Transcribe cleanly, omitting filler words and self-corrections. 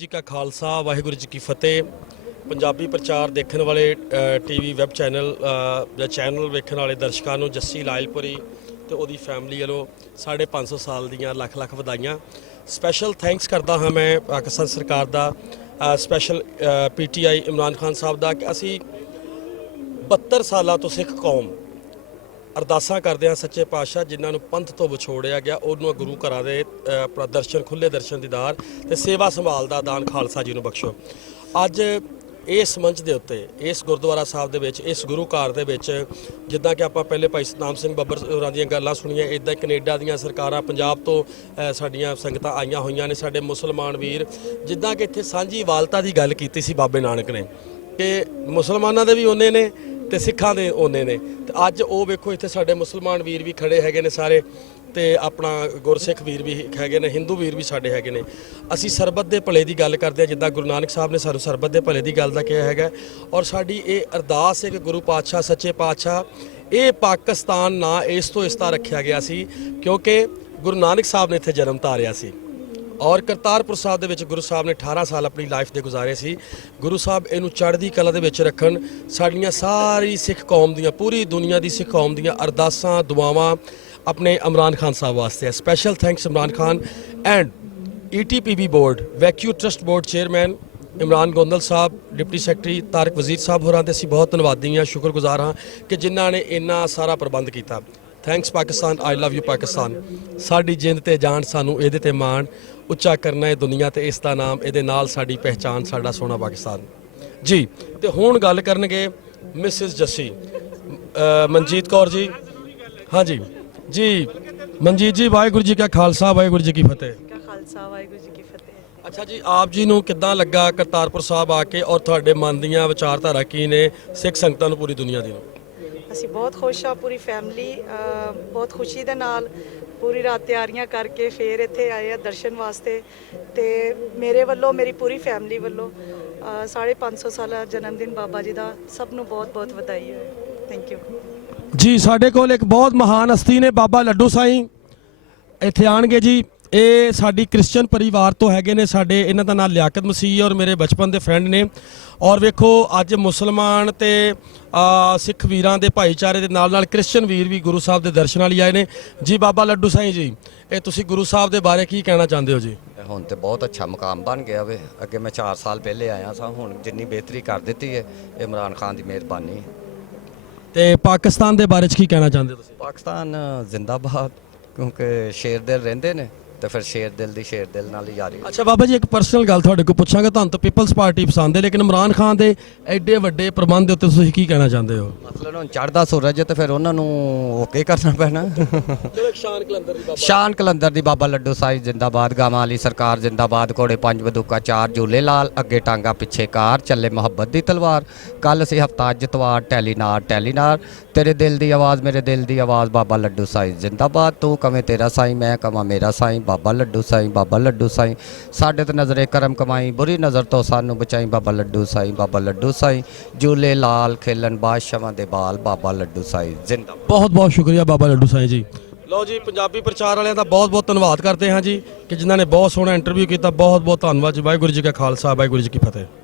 जी का खालसा वाहिगुरू जी की फतेह। पंजाबी प्रचार देखने वाले टीवी वैब चैनल ਜਾਂ ਚੈਨਲ ਵੇਖਣ ਵਾਲੇ ਦਰਸ਼ਕਾਂ ਨੂੰ ਜੱਸੀ ਲਾਇਲਪੁਰੀ ਤੇ ਉਹਦੀ ਫੈਮਿਲੀ ਵੱਲੋਂ 550 ਸਾਲ ਦੀਆਂ ਲੱਖ ਲੱਖ ਵਧਾਈਆਂ। ਸਪੈਸ਼ਲ ਥੈਂਕਸ ਕਰਦਾ ਹਾਂ ਮੈਂ ਪਾਕਿਸਤਾਨ ਸਰਕਾਰ ਦਾ, ਸਪੈਸ਼ਲ ਪੀਟੀਆਈ ਇਮਰਾਨ ਖਾਨ ਸਾਹਿਬ ਦਾ ਕਿ ਅਸੀਂ 72 ਸਾਲਾਂ ਤੋਂ ਸਿੱਖ ਕੌਮ ਅਰਦਾਸਾਂ ਕਰਦੇ ਹਾਂ ਸੱਚੇ ਪਾਤਸ਼ਾਹ ਜਿਨ੍ਹਾਂ ਨੂੰ ਪੰਥ ਤੋਂ ਵਿਛੋੜਿਆ ਗਿਆ ਉਹਨੂੰ ਗੁਰੂ ਘਰਾਂ ਦੇ ਆਪਣਾ ਦਰਸ਼ਨ, ਖੁੱਲੇ ਦਰਸ਼ਨ ਦੀਦਾਰ ਤੇ ਸੇਵਾ ਸੰਭਾਲ ਦਾ ਦਾਨ ਖਾਲਸਾ ਜੀ ਨੂੰ ਬਖਸ਼ੋ। ਅੱਜ ਇਸ ਮੰਚ ਦੇ ਉੱਤੇ ਇਸ ਗੁਰਦੁਆਰਾ ਸਾਹਿਬ ਦੇ ਵਿੱਚ ਇਸ ਗੁਰੂ ਘਰ ਦੇ ਵਿੱਚ ਜਿੱਦਾਂ ਕਿ ਆਪਾਂ ਪਹਿਲੇ ਭਾਈ ਸਤਨਾਮ ਸਿੰਘ ਬੱਬਰ ਹੋਰਾਂ ਦੀਆਂ ਗੱਲਾਂ ਸੁਣੀਆਂ, ਇੱਦਾਂ ਕੈਨੇਡਾ ਦੀਆਂ ਸਰਕਾਰਾਂ, ਪੰਜਾਬ ਤੋਂ ਸਾਡੀਆਂ ਸੰਗਤਾਂ ਆਈਆਂ ਹੋਈਆਂ ਨੇ, ਸਾਡੇ ਮੁਸਲਮਾਨ ਵੀਰ, ਜਿੱਦਾਂ ਕਿ ਇੱਥੇ ਸਾਂਝੀ ਵਾਲਤਾ ਦੀ ਗੱਲ ਕੀਤੀ ਸੀ ਬਾਬੇ ਨਾਨਕ ਨੇ ਕਿ ਮੁਸਲਮਾਨਾਂ ਦੇ ਵੀ ਉਹਨੇ ਨੇ ਤੇ ਸਿੱਖਾਂ ਦੇ ਉਹਨੇ ਨੇ। ਤੇ ਅੱਜ ਉਹ ਵੇਖੋ ਇੱਥੇ ਸਾਡੇ ਮੁਸਲਮਾਨ ਵੀਰ ਵੀ ਖੜੇ ਹੈਗੇ ਨੇ ਸਾਰੇ, ਤੇ ਆਪਣਾ ਗੁਰਸਿੱਖ ਵੀਰ ਵੀ ਹੈਗੇ ਨੇ, ਹਿੰਦੂ ਵੀਰ ਵੀ ਸਾਡੇ ਹੈਗੇ ਨੇ। ਅਸੀਂ ਸਰਬੱਤ ਦੇ ਭਲੇ ਦੀ ਗੱਲ ਕਰਦੇ ਹਾਂ, ਜਿੱਦਾਂ ਗੁਰੂ ਨਾਨਕ ਸਾਹਿਬ ਨੇ ਸਾਨੂੰ ਸਰਬੱਤ ਦੇ ਭਲੇ ਦੀ ਗੱਲ ਦਾ ਕਿਹਾ ਹੈਗਾ। ਔਰ ਸਾਡੀ ਇਹ ਅਰਦਾਸ ਹੈ ਕਿ ਗੁਰੂ ਪਾਤਸ਼ਾਹ, ਸੱਚੇ ਪਾਤਸ਼ਾਹ, ਇਹ ਪਾਕਿਸਤਾਨ ਨਾ ਇਸ ਤੋਂ ਇਸ ਤਰ੍ਹਾਂ ਰੱਖਿਆ ਗਿਆ ਸੀ ਕਿਉਂਕਿ ਗੁਰੂ ਨਾਨਕ ਸਾਹਿਬ ਨੇ ਇੱਥੇ ਜਨਮ ਧਾਰਿਆ ਸੀ। ਔਰ ਕਰਤਾਰਪੁਰ ਸਾਹਿਬ ਦੇ ਵਿੱਚ ਗੁਰੂ ਸਾਹਿਬ ਨੇ 18 ਸਾਲ ਆਪਣੀ ਲਾਈਫ ਦੇ ਗੁਜ਼ਾਰੇ ਸੀ। ਗੁਰੂ ਸਾਹਿਬ ਇਹਨੂੰ ਚੜ੍ਹਦੀ ਕਲਾ ਦੇ ਵਿੱਚ ਰੱਖਣ। ਸਾਡੀਆਂ ਸਾਰੀ ਸਿੱਖ ਕੌਮ ਦੀਆਂ, ਪੂਰੀ ਦੁਨੀਆ ਦੀ ਸਿੱਖ ਕੌਮ ਦੀਆਂ ਅਰਦਾਸਾਂ, ਦੁਆਵਾਂ ਆਪਣੇ ਇਮਰਾਨ ਖਾਨ ਸਾਹਿਬ ਵਾਸਤੇ ਹੈ। Special thanks Imran Khan and ETPB board, evacuee trust board chairman Imran Gondal ਸਾਹਿਬ, ਡਿਪਟੀ ਸੈਕਟਰੀ ਤਾਰਕ ਵਜ਼ੀਰ ਸਾਹਿਬ ਹੋਰਾਂ ਦੇ ਅਸੀਂ ਬਹੁਤ ਧੰਨਵਾਦੀ ਹਾਂ, ਸ਼ੁਕਰਗੁਜ਼ਾਰ ਹਾਂ ਕਿ ਜਿਨ੍ਹਾਂ ਨੇ ਇੰਨਾ ਸਾਰਾ ਪ੍ਰਬੰਧ ਕੀਤਾ। Thanks Pakistan, I love you Pakistan. ਸਾਡੀ ਜਿੰਦ ਤੇ ਜਾਨ, ਸਾਨੂੰ ਇਹਦੇ ਤੇ ਮਾਣ ਉੱਚਾ ਕਰਨਾ ਹੈ ਦੁਨੀਆ ਤੇ, ਇਸ ਦਾ ਨਾਮ, ਇਹਦੇ ਨਾਲ ਸਾਡੀ ਪਹਿਚਾਨ, ਸਾਡਾ ਸੋਹਣਾ ਪਾਕਿਸਤਾਨ ਜੀ। ਤੇ ਹੁਣ ਗੱਲ ਕਰਨਗੇ ਮਿਸਿਸ ਜੱਸੀ ਮਨਜੀਤ ਕੌਰ ਜੀ। ਹਾਂਜੀ ਜੀ ਮਨਜੀਤ ਜੀ, ਵਾਹਿਗੁਰੂ ਜੀ ਕਾ ਖਾਲਸਾ ਵਾਹਿਗੁਰੂ ਜੀ ਕੀ ਫਤਿਹ। ਖਾਲਸਾ ਵਾਹਿਗੁਰੂ ਜੀ ਕੀ ਫਤਿਹ। ਅੱਛਾ ਜੀ, ਆਪ ਜੀ ਨੂੰ ਕਿੱਦਾਂ ਲੱਗਾ ਕਰਤਾਰਪੁਰ ਸਾਹਿਬ ਆ ਕੇ, ਔਰ ਤੁਹਾਡੇ ਮਨ ਦੀਆਂ ਵਿਚਾਰਧਾਰਾ ਕੀ ਨੇ ਸਿੱਖ ਸੰਗਤਾਂ ਨੂੰ, ਪੂਰੀ ਦੁਨੀਆ ਦੀ ਨੂੰ? ਅਸੀਂ ਬਹੁਤ ਖੁਸ਼ ਹਾਂ, ਪੂਰੀ ਫੈਮਿਲੀ ਬਹੁਤ ਖੁਸ਼ੀ ਦੇ ਨਾਲ ਪੂਰੀ ਰਾਤ ਤਿਆਰੀਆਂ ਕਰਕੇ ਫਿਰ ਇੱਥੇ ਆਏ ਆ ਦਰਸ਼ਨ ਵਾਸਤੇ। ਤੇ ਮੇਰੇ ਵੱਲੋਂ, ਮੇਰੀ ਪੂਰੀ ਫੈਮਿਲੀ ਵੱਲੋਂ 550 ਸਾਲਾ ਜਨਮ ਦਿਨ ਬਾਬਾ ਜੀ ਦਾ ਸਭ ਨੂੰ ਬਹੁਤ ਬਹੁਤ ਵਧਾਈ ਹੋਏ। ਥੈਂਕ ਯੂ ਜੀ। ਸਾਡੇ ਕੋਲ ਇੱਕ ਬਹੁਤ ਮਹਾਨ ਹਸਤੀ ਨੇ, ਬਾਬਾ ਲੱਡੂ ਸਾਈਂ ਇੱਥੇ ਆਣਗੇ ਜੀ। ਇਹ ਸਾਡੀ ਕ੍ਰਿਸਚਨ ਪਰਿਵਾਰ ਤੋਂ ਹੈਗੇ ਨੇ, ਸਾਡੇ ਇਹਨਾਂ ਦਾ ਨਾਮ ਲਿਆਕਤ ਮਸੀਹ ਔਰ ਮੇਰੇ ਬਚਪਨ ਦੇ ਫਰੈਂਡ ਨੇ। ਔਰ ਵੇਖੋ ਅੱਜ ਮੁਸਲਮਾਨ ਤੇ ਸਿੱਖ ਵੀਰਾਂ ਦੇ ਭਾਈਚਾਰੇ ਦੇ ਨਾਲ ਨਾਲ ਕ੍ਰਿਸਚਨ ਵੀਰ ਵੀ ਗੁਰੂ ਸਾਹਿਬ ਦੇ ਦਰਸ਼ਨਾਂ ਲਈ ਆਏ ਨੇ ਜੀ। ਬਾਬਾ ਲੱਡੂ ਸਾਈਂ ਜੀ, ਇਹ ਤੁਸੀਂ ਗੁਰੂ ਸਾਹਿਬ ਦੇ ਬਾਰੇ ਕੀ ਕਹਿਣਾ ਚਾਹੁੰਦੇ ਹੋ ਜੀ? ਹੁਣ ਤੇ ਬਹੁਤ ਅੱਛਾ ਮੁਕਾਮ ਬਣ ਗਿਆ ਵੇ। ਅੱਗੇ ਮੈਂ 4 ਸਾਲ ਪਹਿਲੇ ਆਇਆ ਸਾਂ, ਹੁਣ ਜਿੰਨੀ ਬਿਹਤਰੀ ਕਰ ਦਿੱਤੀ ਹੈ ਇਮਰਾਨ ਖਾਨ ਦੀ ਮਿਹਰਬਾਨੀ ਹੈ। ਤੇ ਪਾਕਿਸਤਾਨ ਦੇ ਬਾਰੇ 'ਚ ਕੀ ਕਹਿਣਾ ਚਾਹੁੰਦੇ ਹੋ ਤੁਸੀਂ? ਪਾਕਿਸਤਾਨ ਜ਼ਿੰਦਾਬਾਦ, ਕਿਉਂਕਿ ਸ਼ੇਰ ਦਿਲ ਰਹਿੰਦੇ ਨੇ ਤੇ ਫਿਰ ਸ਼ੇਰ ਦਿਲ ਦੀ ਸ਼ੇਰ ਦਿਲ ਨਾਲ ਹੀ ਯਾਰੀ। ਅੱਛਾ ਬਾਬਾ ਜੀ, ਇੱਕ ਪਰਸਨਲ ਗੱਲ ਤੁਹਾਡੇ ਕੋਲ ਪੁੱਛਾਂਗਾ। ਤੁਹਾਨੂੰ ਤਾਂ ਪੀਪਲਸ ਪਾਰਟੀ ਪਸੰਦ ਹੈ, ਲੇਕਿਨ ਇਮਰਾਨ ਖਾਨ ਦੇ ਐਡੇ ਵੱਡੇ ਪ੍ਰਬੰਧ ਦੇ ਉੱਤੇ ਤੁਸੀਂ ਕੀ ਕਹਿਣਾ ਚਾਹੁੰਦੇ ਹੋ? ਮਤਲਬ ਹੁਣ ਚੜ੍ਹਦਾ ਸੂਰਜ ਤੇ ਫਿਰ ਉਹਨਾਂ ਨੂੰ ਓਕੇ ਕਰਨਾ ਪੈਣਾ। ਸ਼ਾਨ ਕਲੰਦਰ ਦੀ ਬਾਬਾ ਲੱਡੂ ਸਾਈਂ ਜਿੰਦਾਬਾਦ, ਗਾਵਾਂ ਵਾਲੀ ਸਰਕਾਰ ਜਿੰਦਾਬਾਦ, ਘੋੜੇ 5 ਬੰਦੂਕਾਂ 4 ਝੂਲੇ ਲਾਲ, ਅੱਗੇ ਟਾਂਗਾ ਪਿੱਛੇ ਕਾਰ, ਚੱਲੇ ਮੁਹੱਬਤ ਦੀ ਤਲਵਾਰ, ਕੱਲ ਸੀ ਹਫਤਾ ਅੱਜ ਤਵਾਰ, ਟੈਲੀਨਾਰ ਟੈਲੀਨਾਰ, ਤੇਰੇ ਦਿਲ ਦੀ ਆਵਾਜ਼ ਮੇਰੇ ਦਿਲ ਦੀ ਆਵਾਜ਼, ਬਾਬਾ ਲੱਡੂ ਸਾਈਂ ਜਿੰਦਾਬਾਦ, ਤੂੰ ਕਵੇਂ ਤੇਰਾ ਸਾਈਂ ਮੈਂ ਕਵਾਂ ਮੇਰਾ ਸਾਈਂ, ਬਾਬਾ ਲੱਡੂ ਸਾਈਂ ਬਾਬਾ ਲੱਡੂ ਸਾਈਂ, ਸਾਡੇ ਤੇ ਨਜ਼ਰੇ ਕਰਮ ਕਮਾਈ, ਬੁਰੀ ਨਜ਼ਰ ਤੋਂ ਸਾਨੂੰ ਬਚਾਈ, ਬਾਬਾ ਲੱਡੂ ਸਾਈਂ ਬਾਬਾ ਲੱਡੂ ਸਾਈਂ, ਝੂਲੇ ਲਾਲ ਖੇਲਣ ਬਾਦਸ਼ਾਹਾਂ ਦੇ ਬਾਲ, ਬਾਬਾ ਲੱਡੂ ਸਾਈਂ ਜਿੰਦਾਬਾਦ। ਬਹੁਤ ਬਹੁਤ ਸ਼ੁਕਰੀਆ ਬਾਬਾ ਲੱਡੂ ਸਾਈਂ ਜੀ। ਲਓ ਜੀ, ਪੰਜਾਬੀ ਪ੍ਰਚਾਰ ਵਾਲਿਆਂ ਦਾ ਬਹੁਤ ਬਹੁਤ ਧੰਨਵਾਦ ਕਰਦੇ ਹਾਂ ਜੀ ਕਿ ਜਿਨ੍ਹਾਂ ਨੇ ਬਹੁਤ ਸੋਹਣਾ ਇੰਟਰਵਿਊ ਕੀਤਾ। ਬਹੁਤ ਬਹੁਤ ਧੰਨਵਾਦ ਜੀ। ਵਾਹਿਗੁਰੂ ਜੀ ਕਾ ਖਾਲਸਾ ਵਾਹਿਗੁਰੂ ਜੀ ਕੀ ਫਤਿਹ।